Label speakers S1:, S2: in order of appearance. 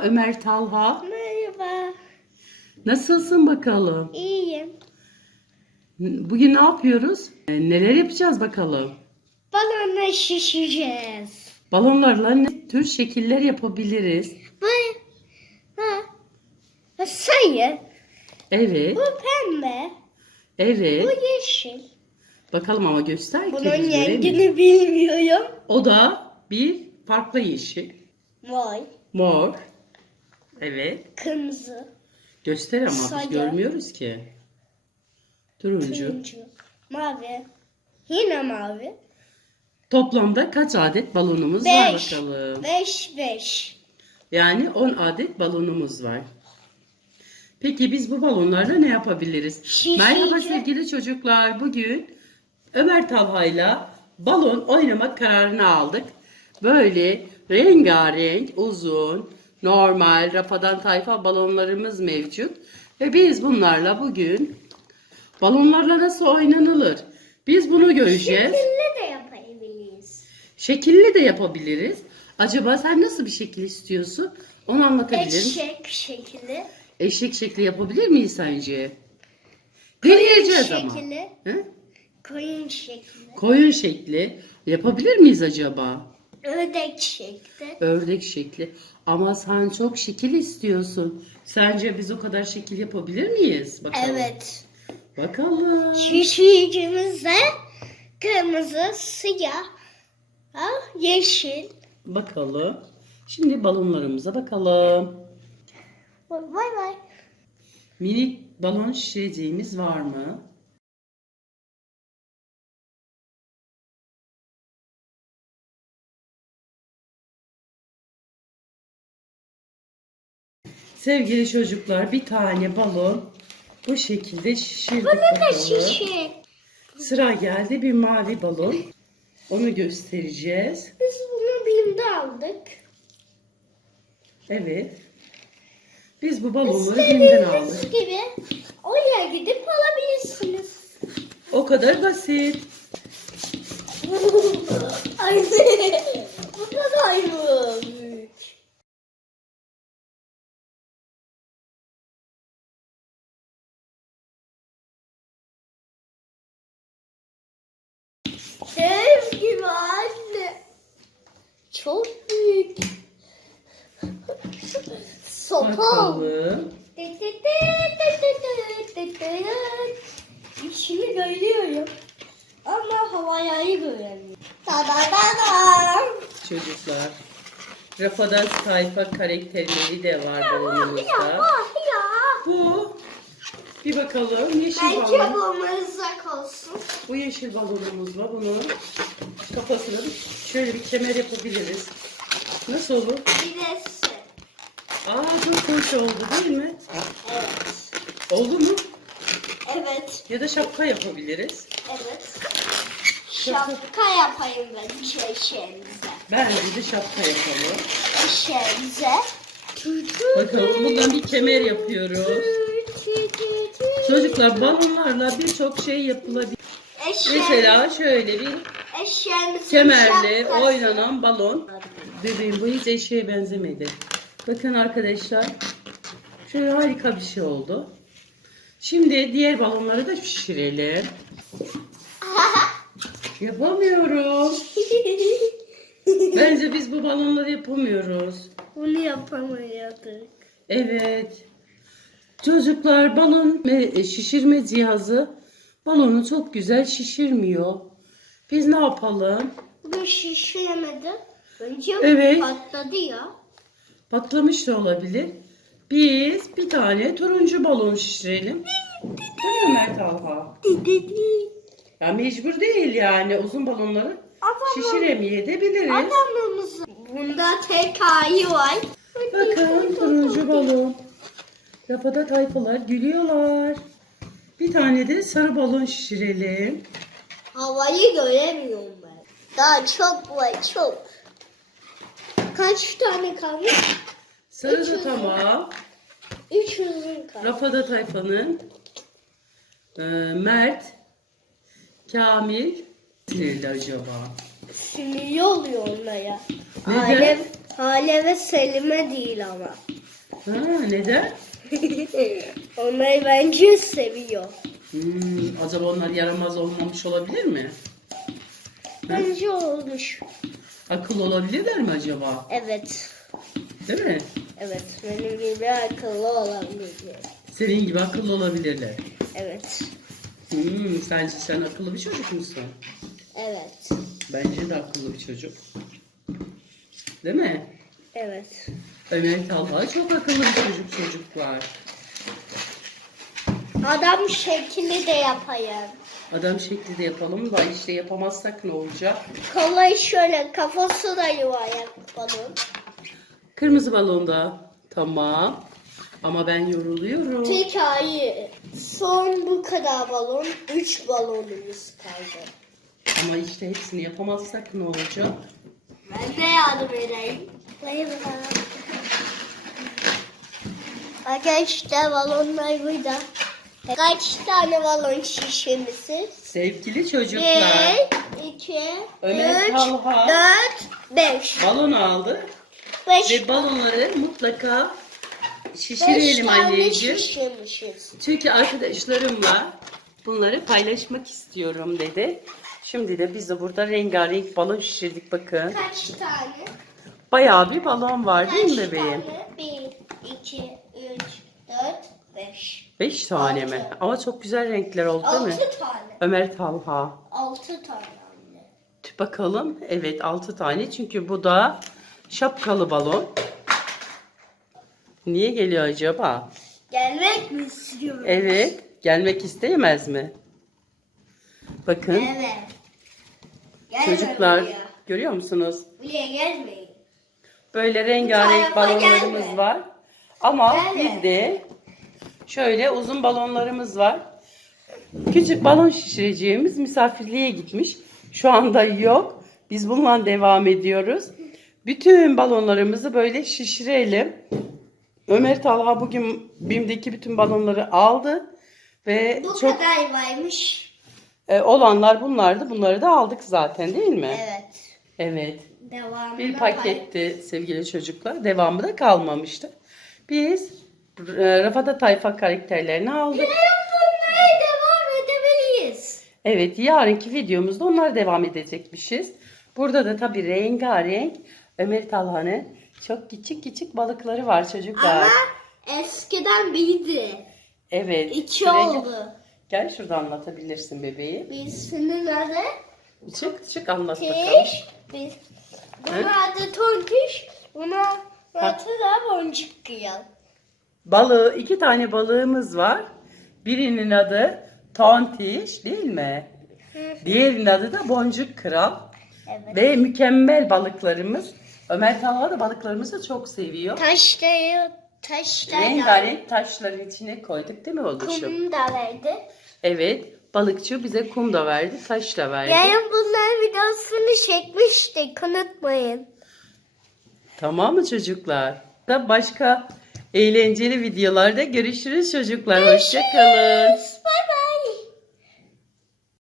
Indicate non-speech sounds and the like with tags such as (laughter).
S1: Merhaba Ömer Talha.
S2: Merhaba.
S1: Nasılsın bakalım?
S2: İyiyim.
S1: Bugün ne yapıyoruz? Ee, Neler yapacağız bakalım?
S2: Balonla şişeceğiz.
S1: Balonlarla ne tür şekiller yapabiliriz?
S2: Bu ha, sayı.
S1: Evet,
S2: Bu pembe. Bu
S1: evet.
S2: yeşil.
S1: Bakalım ama göster ki
S2: Bunun rengini bilmiyorum.
S1: O da bir farklı yeşil.
S2: Vay.
S1: Mor. Evet.
S2: Kırmızı.
S1: Göster ama
S2: Sarı.
S1: görmüyoruz ki. Turuncu.
S2: Turuncu. Mavi. Yine mavi.
S1: Toplamda kaç adet balonumuz var
S2: Beş.
S1: bakalım?
S2: Beş beş.
S1: Yani 10 adet balonumuz var. Peki biz bu balonlarla ne yapabiliriz?
S2: Şişici.
S1: Merhaba sevgili çocuklar. Bugün Ömer Talha'yla balon oynamak kararını aldık. Böyle rengarenk, uzun, normal, rafadan tayfa balonlarımız mevcut. Ve biz bunlarla bugün balonlarla nasıl oynanılır? Biz bunu göreceğiz.
S2: Şekilli de yapabiliriz.
S1: Şekilli de yapabiliriz. Acaba sen nasıl bir şekil istiyorsun? Onu anlatabilir misin?
S2: Eşek şekli.
S1: Eşek şekli yapabilir miyiz sence? Deneyeceğiz
S2: Koyun
S1: ama.
S2: şekli.
S1: Hı?
S2: Koyun şekli.
S1: Koyun şekli yapabilir miyiz acaba?
S2: Ördek şekli.
S1: Ördek şekli. Ama sen çok şekil istiyorsun. Sence biz o kadar şekil yapabilir miyiz? Bakalım.
S2: Evet.
S1: Bakalım.
S2: Şişicimizde kırmızı, siyah, yeşil.
S1: Bakalım. Şimdi balonlarımıza bakalım.
S2: Vay vay.
S1: Minik balon şişeceğimiz var mı? Sevgili çocuklar bir tane balon bu şekilde şişirdik
S2: Bu da
S1: bakalım.
S2: şişe.
S1: Sıra geldi bir mavi balon. Onu göstereceğiz.
S2: Biz bunu BİM'de aldık.
S1: Evet. Biz bu balonları bimden aldık.
S2: İstediğiniz gibi oraya gidip alabilirsiniz.
S1: O kadar basit. (laughs)
S2: Ay bu kadarmış. Dev gibi anne. Çok büyük. Sopa.
S1: Bakalım.
S2: İçini görüyorum. Ama havayı göremiyorum. Da da da da.
S1: Çocuklar. Rafadan sayfa karakterleri de var
S2: Ya
S1: balonumuzda.
S2: ya.
S1: Bu. Bir bakalım. Yeşil
S2: Bence
S1: balon.
S2: bu mızrak olsun.
S1: Bu yeşil balonumuz var. Bunun kafasına şöyle bir kemer yapabiliriz. Nasıl olur?
S2: Bir de.
S1: Aa çok hoş oldu değil mi?
S2: Evet.
S1: Oldu mu?
S2: Evet.
S1: Ya da şapka yapabiliriz.
S2: Evet. Şapka yapayım ben eşeğimize.
S1: Bence de şapka yapalım.
S2: Eşeğimize.
S1: Bakalım buradan bir kemer yapıyoruz. Çocuklar balonlarla birçok şey yapılabilir.
S2: Eşeğim,
S1: Mesela şöyle bir kemerle
S2: şapkası.
S1: oynanan balon. Bebeğim bu hiç eşeğe benzemedi. Bakın arkadaşlar. Şöyle harika bir şey oldu. Şimdi diğer balonları da şişirelim. (laughs) Yapamıyorum. (laughs) Bence biz bu balonları yapamıyoruz.
S2: Bunu yapamıyorduk.
S1: Evet. Çocuklar balon şişirme cihazı balonu çok güzel şişirmiyor. Biz ne yapalım?
S2: Bu şişiremedi. Önce
S1: Evet.
S2: patladı ya.
S1: Patlamış da olabilir. Biz bir tane turuncu balon şişirelim. Değil mi Mert Alha? Ya mecbur değil yani uzun balonları şişiremeyebiliriz.
S2: Adamımız. Bunda tek ayı var.
S1: Bakın turuncu balon. Rafada tayfalar gülüyorlar. Bir tane de sarı balon şişirelim.
S2: Havayı göremiyorum ben. Daha çok var çok. Kaç tane kalmış?
S1: Sarı da tamam.
S2: Üç uzun kalmış.
S1: Rafada tayfanın e, Mert, Kamil, sinirli acaba?
S2: Sinirli oluyor onlara.
S1: Neden?
S2: Alem Hale ve Selim'e değil ama.
S1: Ha, neden? (laughs)
S2: Onları bence seviyor.
S1: Hmm, acaba onlar yaramaz olmamış olabilir mi?
S2: Bence olmuş.
S1: Akıl olabilirler mi acaba?
S2: Evet.
S1: Değil mi?
S2: Evet. Benim gibi akıllı olan biri.
S1: Senin gibi akıllı olabilirler.
S2: Evet.
S1: Hmm, sence sen akıllı bir çocuk musun?
S2: Evet.
S1: Bence de akıllı bir çocuk. Değil mi?
S2: Evet.
S1: Ömer Talha çok akıllı bir çocuk çocuklar.
S2: Adam şekli de yapayım.
S1: Adam şekli de yapalım da işte yapamazsak ne olacak?
S2: Kolayı şöyle kafası da yuvarlak balon.
S1: Kırmızı balonda. Tamam. Ama ben yoruluyorum.
S2: Tek ayı. Son bu kadar balon. Üç balonumuz kaldı.
S1: Ama işte hepsini yapamazsak ne olacak?
S2: Ben de yardım edeyim. Arkadaşlar balonlar burada. Kaç tane balon şişemizi?
S1: Sevgili çocuklar.
S2: Bir, iki,
S1: Ömer
S2: üç,
S1: Talha.
S2: dört, beş.
S1: Balon aldı.
S2: Beş,
S1: Ve balonları mutlaka şişirelim anneciğim. Çünkü arkadaşlarımla bunları paylaşmak istiyorum dedi. Şimdi de biz de burada rengarenk balon şişirdik bakın.
S2: Kaç tane?
S1: Bayağı bir balon var değil mi
S2: Kaç
S1: bebeğim?
S2: tane? Bir, iki, üç, dört, beş.
S1: Tane mi?
S2: Altı.
S1: Ama çok güzel renkler oldu değil mi?
S2: Altı tane.
S1: Ömer Talha.
S2: Altı tane anne.
S1: Tüh, Bakalım. Evet 6 tane. Çünkü bu da şapkalı balon. Niye geliyor acaba?
S2: Gelmek mi istiyorsun?
S1: Evet. Gelmek isteyemez mi? Bakın
S2: Evet.
S1: Çocuklar
S2: buraya.
S1: görüyor musunuz?
S2: Buraya gelmeyin.
S1: Böyle rengarenk
S2: Bu tarafa
S1: balonlarımız
S2: gelme.
S1: var. Ama
S2: Gelme.
S1: bir de şöyle uzun balonlarımız var. Küçük balon şişireceğimiz misafirliğe gitmiş. Şu anda yok. Biz bununla devam ediyoruz. Bütün balonlarımızı böyle şişirelim. Ömer Talha bugün BİM'deki bütün balonları aldı. Ve
S2: Bu
S1: çok
S2: kadar varmış.
S1: e, olanlar bunlardı. Bunları da aldık zaten değil mi?
S2: Evet.
S1: Evet.
S2: Devamına
S1: Bir
S2: bak.
S1: paketti sevgili çocuklar. Devamı da kalmamıştı. Biz Rafada Tayfa karakterlerini aldık.
S2: Bunlara devam edebiliriz.
S1: Evet yarınki videomuzda onlar devam edecekmişiz. Burada da tabii rengarenk Ömer Talhan'ın çok küçük küçük balıkları var çocuklar.
S2: Ama eskiden birdi.
S1: Evet.
S2: İki
S1: gel-
S2: oldu.
S1: Gel şurada anlatabilirsin bebeği.
S2: Birisinin adı
S1: Çık çık anlat bakalım.
S2: Tiş. Bunun adı Tontiş. Buna adı da Boncuk Kıyal.
S1: Balığı, iki tane balığımız var. Birinin adı Tontiş değil mi? Diğerinin adı da Boncuk Kral.
S2: Evet.
S1: Ve mükemmel balıklarımız. Ömer Talha da balıklarımızı çok seviyor.
S2: Taşları, taşlar
S1: Rengarenk taşların içine koyduk değil mi oluşum?
S2: kum da verdi.
S1: Evet. Balıkçı bize kum da verdi, taş da verdi.
S2: Yarın bunların videosunu çekmiştik. Unutmayın.
S1: Tamam mı çocuklar? Da başka eğlenceli videolarda görüşürüz çocuklar. Hoşçakalın.